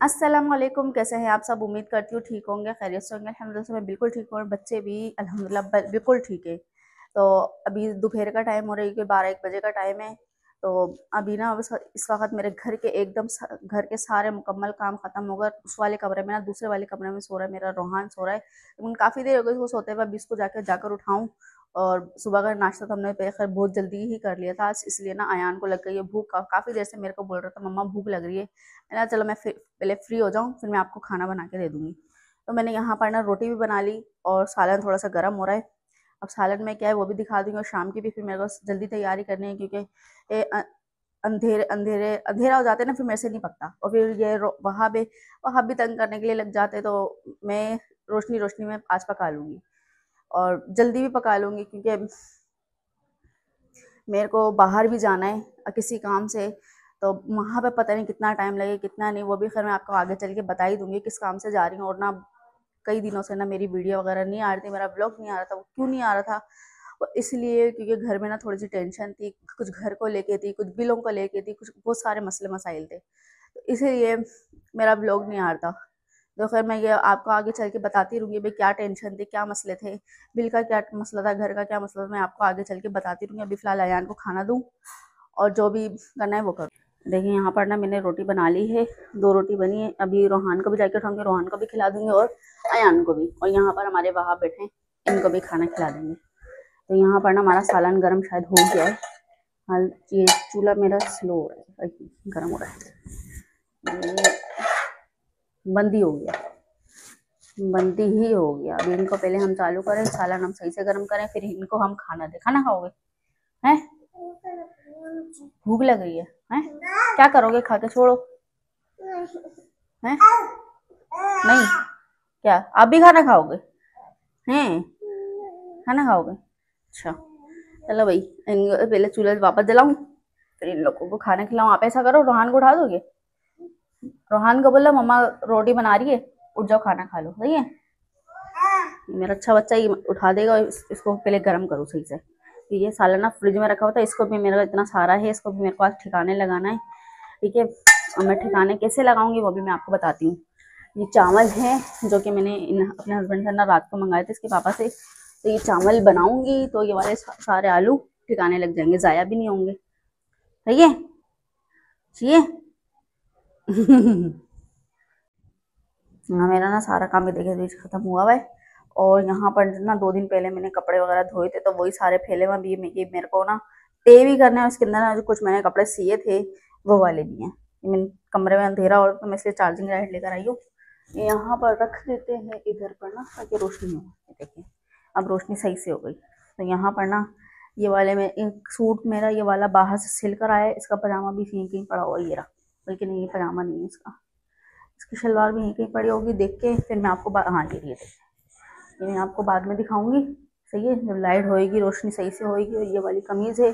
अस्सलाम वालेकुम। कैसे हैं आप सब? उम्मीद करती हूँ ठीक होंगे, खैरियत से होंगे। अल्हम्दुलिल्लाह से मैं बिल्कुल ठीक हूँ और बच्चे भी अल्हम्दुलिल्लाह बिल्कुल ठीक है। तो अभी दोपहर का टाइम हो रहा है कि 12-1 बजे का टाइम है। तो अभी ना बस इस वक्त मेरे घर के एकदम घर के सारे मुकम्मल काम ख़त्म हो गए। उस वाले कमरे में ना, दूसरे वाले कमरे में सो रहा है मेरा रोहान, सो रहा है। लेकिन काफ़ी देर हो गई उसको सोते हुए। अभी इसको जाकर उठाऊँ। और सुबह का नाश्ता तो हमने खैर बहुत जल्दी ही कर लिया था आज, इसलिए ना अयान को लग गई है भूख। काफ़ी देर से मेरे को बोल रहा था मम्मा भूख लग रही है। मैंने कहा चलो मैं पहले फ्री हो जाऊँ, फिर मैं आपको खाना बना के दे दूँगी। तो मैंने यहाँ पर ना रोटी भी बना ली और सालन थोड़ा सा गर्म हो रहा है। अब सालन में क्या है वो भी दिखा दूँगी, और शाम की भी फिर मेरे को जल्दी तैयारी करनी है, क्योंकि अंधेरा हो जाता है ना, फिर मेरे से नहीं पकता। और फिर ये वहाँ भी तंग करने के लिए लग जाते, तो मैं रोशनी रोशनी में आज पका लूँगी और जल्दी भी पका लूँगी, क्योंकि मेरे को बाहर भी जाना है किसी काम से। तो वहाँ पे पता नहीं कितना टाइम लगे कितना नहीं, वो भी खैर मैं आपको आगे चल के बता ही दूँगी किस काम से जा रही हूँ। और ना कई दिनों से ना मेरी वीडियो वगैरह नहीं आ रही थी, मेरा ब्लॉग नहीं आ रहा था। वो क्यों नहीं आ रहा था? वो इसलिए क्योंकि घर में ना थोड़ी सी टेंशन थी, कुछ घर को लेके थी, कुछ बिलों को लेके थी, कुछ बहुत सारे मसले मसाइल थे, तो इसीलिए मेरा ब्लॉग नहीं आ रहा था। तो खैर मैं ये आपको आगे चल के बताती रहूँगी भाई क्या टेंशन थी, क्या मसले थे, बिल का क्या मसला था, घर का क्या मसला था, मैं आपको आगे चल के बताती रहूँगी। अभी फ़िलहाल अयान को खाना दूँ और जो भी करना है वो करूँ। देखिए यहाँ पर ना मैंने रोटी बना ली है, 2 रोटी बनी है। अभी रोहान को भी जाके उठाऊँगी, रोहान को भी खिला दूँगी और अयान को भी। और यहाँ पर हमारे वहाँ बैठे हैं, इनको भी खाना खिला देंगे। तो यहाँ पर ना हमारा सालन गर्म शायद हो गया है। हाल ये चूल्हा मेरा स्लो हो रहा है, गर्म हो रहा है, बंद ही हो गया, बंदी ही हो गया। अभी इनको पहले हम चालू करें, सालन हम सही से गर्म करें, फिर इनको हम खाना दें। खाना खाओगे? हैं? भूख लग रही है? हैं? क्या करोगे खा के? छोड़ो। हैं? नहीं? क्या आप भी खाना खाओगे? हैं? खाना खाओगे? अच्छा चलो भाई, पहले चूल्हा वापस जलाऊं, फिर इन लोगों को खाना खिलाऊं। आप ऐसा करो, रोहान को उठा दोगे? रोहान को बोला मम्मा रोटी बना रही है, उठ जाओ खाना खा लो। सही है, मेरा अच्छा बच्चा ही उठा देगा। और इसको पहले गर्म करो सही से। ये सालन ना फ्रिज में रखा हुआ था, इसको भी मेरा इतना सारा है, इसको भी मेरे को आज ठिकाने लगाना है। ठीक है, और मैं ठिकाने कैसे लगाऊंगी वो भी मैं आपको बताती हूँ। ये चावल है जो कि मैंने अपने हस्बैंड से ना रात को मंगाए थे इसके पापा से। तो ये चावल बनाऊंगी तो ये वाले सारे आलू ठिकाने लग जाएंगे, ज़ाया भी नहीं होंगे। सही है? चाहिए? हाँ, मेरा ना सारा काम भी देखे बीच खत्म हुआ हुआ है। और यहाँ पर ना 2 दिन पहले मैंने कपड़े वगैरह धोए थे, तो वही सारे फैले हुए भी मेरे को ना पे भी करना है। उसके अंदर ना जो कुछ मैंने कपड़े सिए थे वो वाले भी हैं। मैंने कमरे में अंधेरा और तो मैं इसलिए चार्जिंग लाइट लेकर आई हूँ। यहाँ पर रख देते हैं इधर पर ना, ताकि रोशनी हो। देखिए अब रोशनी सही से हो गई। तो यहाँ पर ना ये वाले में एक सूट मेरा ये वाला बाहर से सिल कर आया है, इसका पजामा भी कहीं कहीं पड़ा हुआ ये रहा, बल्कि नहीं ये पजामा नहीं है इसका, इसकी शलवार भी यहीं कहीं पड़ी होगी। देख के फिर मैं आपको हाँ ये मैं आपको बाद में दिखाऊंगी। सही है, जब लाइट होएगी रोशनी सही से होएगी। और ये वाली कमीज़ है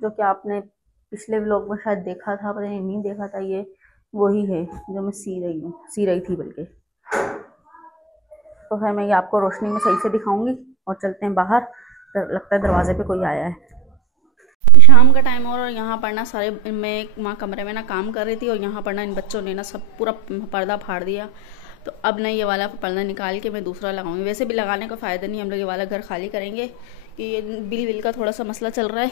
जो कि आपने पिछले व्लॉग में शायद देखा था, पता नहीं देखा था, ये वही है जो मैं सी रही थी बल्कि। तो फिर मैं ये आपको रोशनी में सही से दिखाऊंगी और चलते हैं बाहर। लगता है दरवाजे पे कोई आया है। शाम का टाइम और यहाँ पर ना सारे मैं वहाँ कमरे में ना काम कर रही थी, और यहाँ पर ना इन बच्चों ने ना सब पूरा पर्दा फाड़ दिया। तो अब ना ये वाला पर्दा निकाल के मैं दूसरा लगाऊंगी। वैसे भी लगाने का फ़ायदा नहीं, हम लोग ये वाला घर खाली करेंगे कि ये बिल का थोड़ा सा मसला चल रहा है,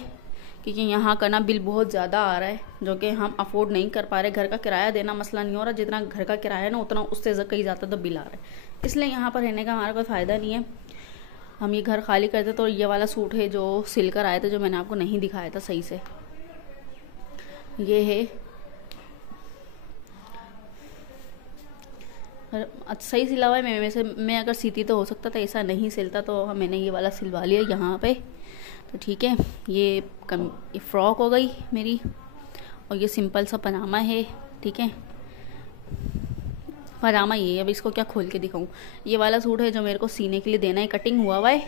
क्योंकि यहाँ का ना बिल बहुत ज़्यादा आ रहा है जो कि हम अफोर्ड नहीं कर पा रहे। घर का किराया देना मसला नहीं हो रहा, जितना घर का किराया है ना उतना उससे कहीं ज़्यादा तो बिल आ रहा है। इसलिए यहाँ पर रहने का हमारा कोई फ़ायदा नहीं है। हम ये घर खाली करते। तो ये वाला सूट है जो सिल कर आए थे, जो मैंने आपको नहीं दिखाया था सही से, ये है। सही सिला हुआ है। मैं अगर सीती तो हो सकता था, ऐसा नहीं सिलता, तो मैंने ये वाला सिलवा लिया यहाँ पे। तो ठीक है, ये फ्रॉक हो गई मेरी, और ये सिंपल सा पजामा है। ठीक है, पजामा ये है। अब इसको क्या खोल के दिखाऊं। ये वाला सूट है जो मेरे को सीने के लिए देना है, कटिंग हुआ हुआ है।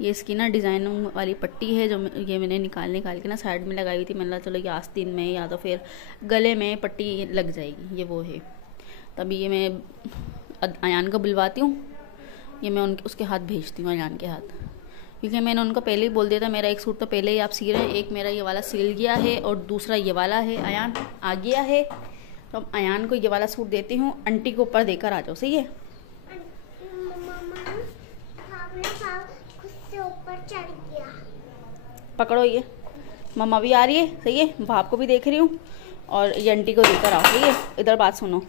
ये इसकी ना डिज़ाइन वाली पट्टी है जो ये मैंने निकाल के ना साइड में लगाई हुई थी। मैंने चलो ये आस्तीन में या तो फिर गले में पट्टी लग जाएगी, ये वो है। तभी ये मैं अयान को बुलवाती हूँ, ये मैं उसके हाथ भेजती हूँ, अयान के हाथ, क्योंकि मैंने उनको पहले ही बोल दिया था मेरा एक सूट तो पहले ही आप सी रहे हैं, एक मेरा ये वाला सिल गया है और दूसरा ये वाला है अयान आ गया है। तो अब अयान को ये वाला सूट देती हूँ, आंटी को ऊपर देकर आ जाओ, सही है। ऊपर चढ़ गया। पकड़ो ये, मम्मा भी आ रही है, सही है, भाप को भी देख रही हूँ और ये आंटी को देकर आओ, सही है। इधर बात सुनो,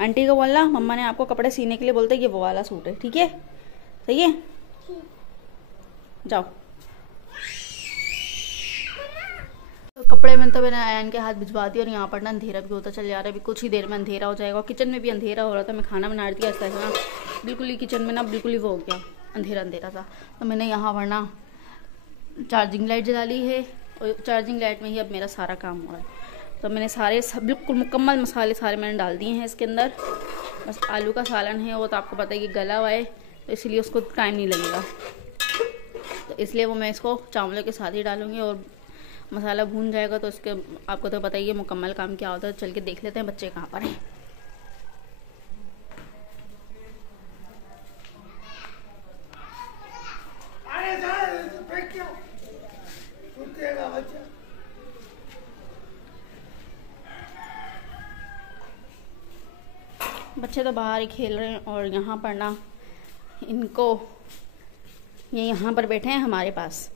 आंटी को बोलना मम्मा ने आपको कपड़े सीने के लिए बोलते ये वो वाला सूट है, ठीक है, सही है। जाओ। तो कपड़े में तो मैंने अयान के हाथ भिजवा दिया और यहाँ पर ना अंधेरा भी होता चल जा रहा है, अभी कुछ ही देर में अंधेरा हो जाएगा। किचन में भी अंधेरा हो रहा था, मैं खाना बना रही थी ऐसा ना, बिल्कुल ही किचन में ना बिल्कुल ही वो हो गया, अंधेरा अंधेरा था। तो मैंने यहाँ पर ना चार्जिंग लाइट जला ली है और चार्जिंग लाइट में ही अब मेरा सारा काम हो रहा है। तो मैंने सारे सब बिल्कुल मुकम्मल मसाले सारे मैंने डाल दिए हैं इसके अंदर। बस आलू का सालन है वो तो आपको पता है कि गला हुआ है, तो इसलिए उसको टाइम नहीं लगेगा, तो इसलिए वो मैं इसको चावलों के साथ ही डालूँगी और मसाला भून जाएगा तो इसके आपको तो पता ही है मुकम्मल काम क्या होता है। चल के देख लेते हैं बच्चे कहाँ पर हैं। बच्चे तो बाहर ही खेल रहे हैं और यहाँ पर ना इनको ये यहाँ पर बैठे हैं हमारे पास।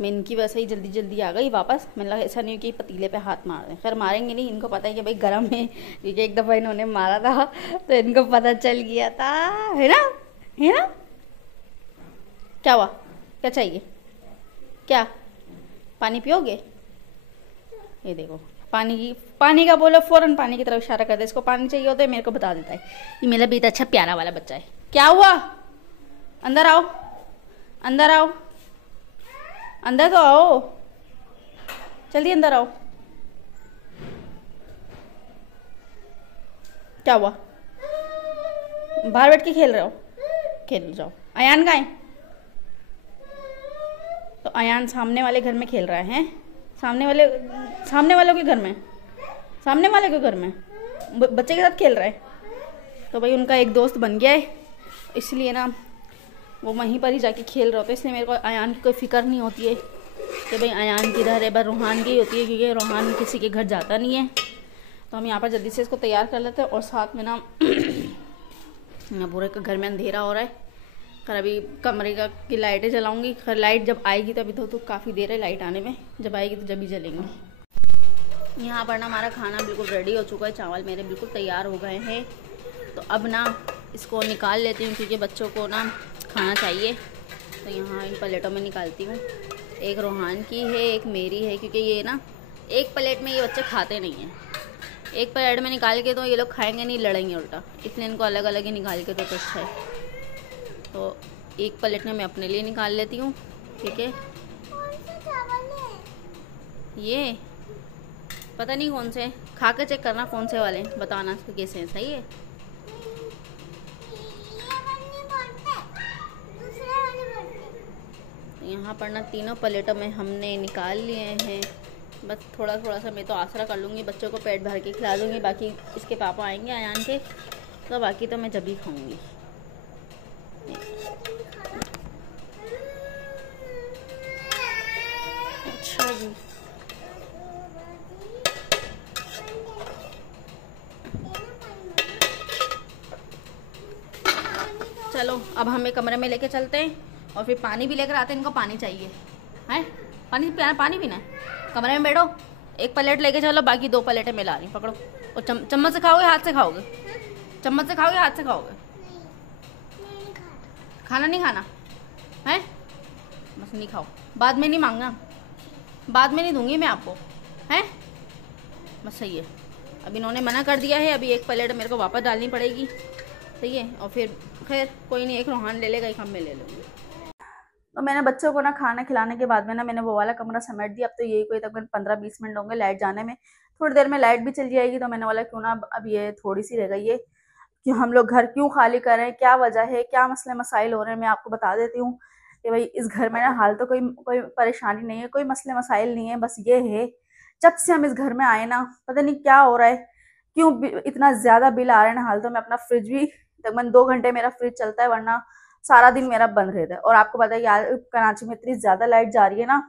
मैं इनकी वैसे ही जल्दी जल्दी आ गई वापस। मैंने लगा ऐसा नहीं कि पतीले पे हाथ मार दें, खैर मारेंगे नहीं, इनको पता है कि भाई गर्म है, क्योंकि एक दफ़ा इन्होंने मारा था तो इनको पता चल गया था, है ना, है ना। क्या हुआ, क्या चाहिए, क्या पानी पियोगे? ये देखो पानी का बोलो फ़ौरन पानी की तरफ इशारा कर दे। इसको पानी चाहिए होता है मेरे को बता देता है। ये मेरा बेटा अच्छा प्यारा वाला बच्चा है। क्या हुआ, अंदर आओ, अंदर आओ, अंदर तो आओ, जल्दी अंदर आओ। क्या हुआ, बाहर बैठ के खेल रहे हो, खेल जाओ। अयान कहाँ है? तो अयान सामने वाले घर में खेल रहा है, सामने वालों के घर में, सामने वाले के घर में बच्चे के साथ खेल रहा है। तो भाई उनका एक दोस्त बन गया है, इसलिए ना वो वहीं पर ही जाके खेल रहा होता है। इसलिए मेरे को अयान की कोई फिक्र नहीं होती है कि भाई अयान किधर है, बस रूहान की होती है, क्योंकि रूहान किसी के घर जाता नहीं है। तो हम यहाँ पर जल्दी से इसको तैयार कर लेते हैं और साथ में ना पूरे घर में अंधेरा हो रहा है। खैर अभी कमरे की लाइटें जलाऊंगी, खैर लाइट जब आएगी तभी तो काफ़ी देर है लाइट आने में, जब आएगी तो जब ही जलेंगी। यहाँ पर ना हमारा खाना बिल्कुल रेडी हो चुका है, चावल मेरे बिल्कुल तैयार हो गए हैं। तो अब ना इसको निकाल लेती हूँ क्योंकि बच्चों को ना खाना चाहिए। तो यहाँ इन प्लेटों में निकालती हूँ, एक रूहान की है एक मेरी है, क्योंकि ये ना एक प्लेट में ये बच्चे खाते नहीं हैं। एक प्लेट में निकाल के तो ये लोग खाएंगे नहीं, लड़ेंगे उल्टा, इसलिए इनको अलग अलग ही निकाल के तो अच्छा है। तो एक प्लेट में मैं अपने लिए निकाल लेती हूँ, ठीक है। कौन से चावल है? ये पता नहीं कौन से, खा के चेक करना कौन से वाले, बताना कैसे हैं, सही है। यहाँ पर ना तीनों प्लेटों में हमने निकाल लिए हैं। बस थोड़ा थोड़ा सा मैं तो आसरा कर लूँगी, बच्चों को पेट भर के खिला दूँगी, बाकी इसके पापा आएंगे अयान के, तो बाकी तो मैं जब ही खाऊँगी। अच्छा जी, चलो अब हमें कमरे में लेके चलते हैं और फिर पानी भी लेकर आते हैं। इनको पानी चाहिए है, पानी पीना है। कमरे में बैठो, एक प्लेट लेके चलो, बाकी दो प्लेटें मैं ला रही हूँ, पकड़ो। और चम्मच से खाओगे, हाथ से खाओगे? चम्मच से खाओगे, हाथ से खाओगे? खाना नहीं खाना है, बस नहीं खाओ, बाद में नहीं मांगना, बाद में नहीं दूंगी मैं आपको, है बस, सही है। अब इन्होंने मना कर दिया है, अभी एक प्लेट मेरे को वापस डालनी पड़ेगी, सही है। और फिर खैर कोई नहीं, एक रूहान ले लेगा, एक हम में ले लूँगी। तो मैंने बच्चों को ना खाना खिलाने के बाद में ना मैंने वो वाला कमरा समेट दिया। अब तो यही कोई तकरीबन 15-20 मिनट होंगे लाइट जाने में, थोड़ी देर में लाइट भी चल जाएगी। तो मैंने बोला क्यों ना अब ये थोड़ी सी रह गई है, कि हम लोग घर क्यों खाली कर रहे हैं, क्या वजह है, क्या मसले मसाइल हो रहे हैं, मैं आपको बता देती हूँ कि भाई इस घर में ना हाल तो कोई परेशानी नहीं है, कोई मसले मसाइल नहीं है। बस ये है जब से हम इस घर में आए ना पता नहीं क्या हो रहा है, क्यों इतना ज़्यादा बिल आ रहा है ना। हाल तो मैं अपना फ्रिज भी तकरीबन 2 घंटे मेरा फ्रिज चलता है, वरना सारा दिन मेरा बंद रहता है। और आपको पता है यार कराची में इतनी ज़्यादा लाइट जा रही है ना,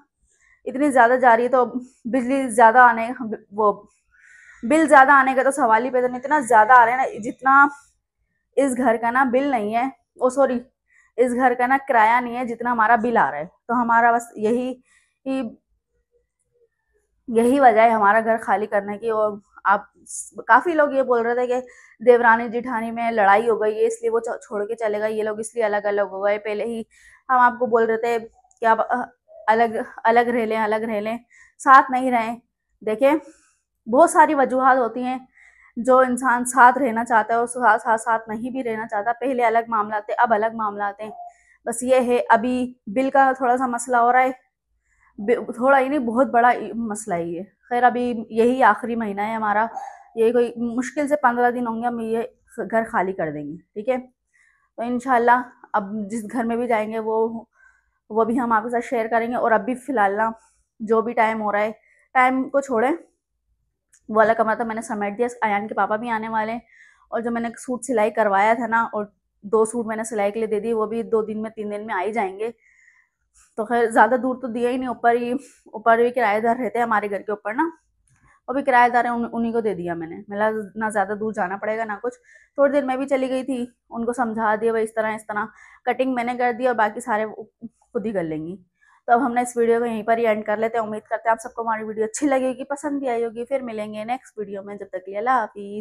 इतनी ज़्यादा जा रही है, तो बिजली ज़्यादा आने वो बिल ज़्यादा आने का तो सवाल ही पैदा नहीं, इतना ज़्यादा आ रहा है ना, जितना इस घर का ना बिल नहीं है, ओ सॉरी, इस घर का ना किराया नहीं है जितना हमारा बिल आ रहा है। तो हमारा बस यही वजह है हमारा घर खाली करने की। और आप काफ़ी लोग ये बोल रहे थे कि देवरानी जेठानी में लड़ाई हो गई है इसलिए वो छोड़ के चले गए, ये लोग इसलिए अलग अलग हो गए। पहले ही हम आपको बोल रहे थे कि आप अलग अलग रह लें, अलग रह लें, साथ नहीं रहें। देखिए, बहुत सारी वजूहत होती हैं, जो इंसान साथ रहना चाहता है और साथ साथ साथ नहीं भी रहना चाहता। पहले अलग मामला थे, अब अलग मामला थे। बस ये है, अभी बिल का थोड़ा सा मसला हो रहा है, थोड़ा ही नहीं बहुत बड़ा मसला ही है। खैर, अभी यही आखिरी महीना है हमारा, यही कोई मुश्किल से 15 दिन होंगे, हम ये घर खाली कर देंगे, ठीक है। तो इंशाल्लाह अब जिस घर में भी जाएंगे वो भी हम आपके साथ शेयर करेंगे। और अभी फ़िलहाल ना जो भी टाइम हो रहा है, टाइम को छोड़ें, वो वाला कमरा तो मैंने समेट दिया। अयान के पापा भी आने वाले हैं, और जो मैंने सूट सिलाई करवाया था ना, और 2 सूट मैंने सिलाई के लिए दे दिए, वो भी 2 दिन में 3 दिन में आ ही जाएंगे। तो खैर ज़्यादा दूर तो दिया ही नहीं, ऊपर भी किराएदार रहते हैं हमारे घर के ऊपर ना, वो भी किराएदार है, उन्हीं को दे दिया मैंने। ना ज़्यादा दूर जाना पड़ेगा ना कुछ। थोड़ी देर मैं भी चली गई थी, उनको समझा दिया भाई इस तरह कटिंग मैंने कर दी, और बाकी सारे खुद ही कर लेंगी। तो अब हमने इस वीडियो को यहीं पर ही एंड कर लेते हैं। उम्मीद करते हैं आप सबको हमारी वीडियो अच्छी लगेगी, पसंद भी आई होगी। फिर मिलेंगे नेक्स्ट वीडियो में, जब तक के लिए अल्लाह हाफिज़।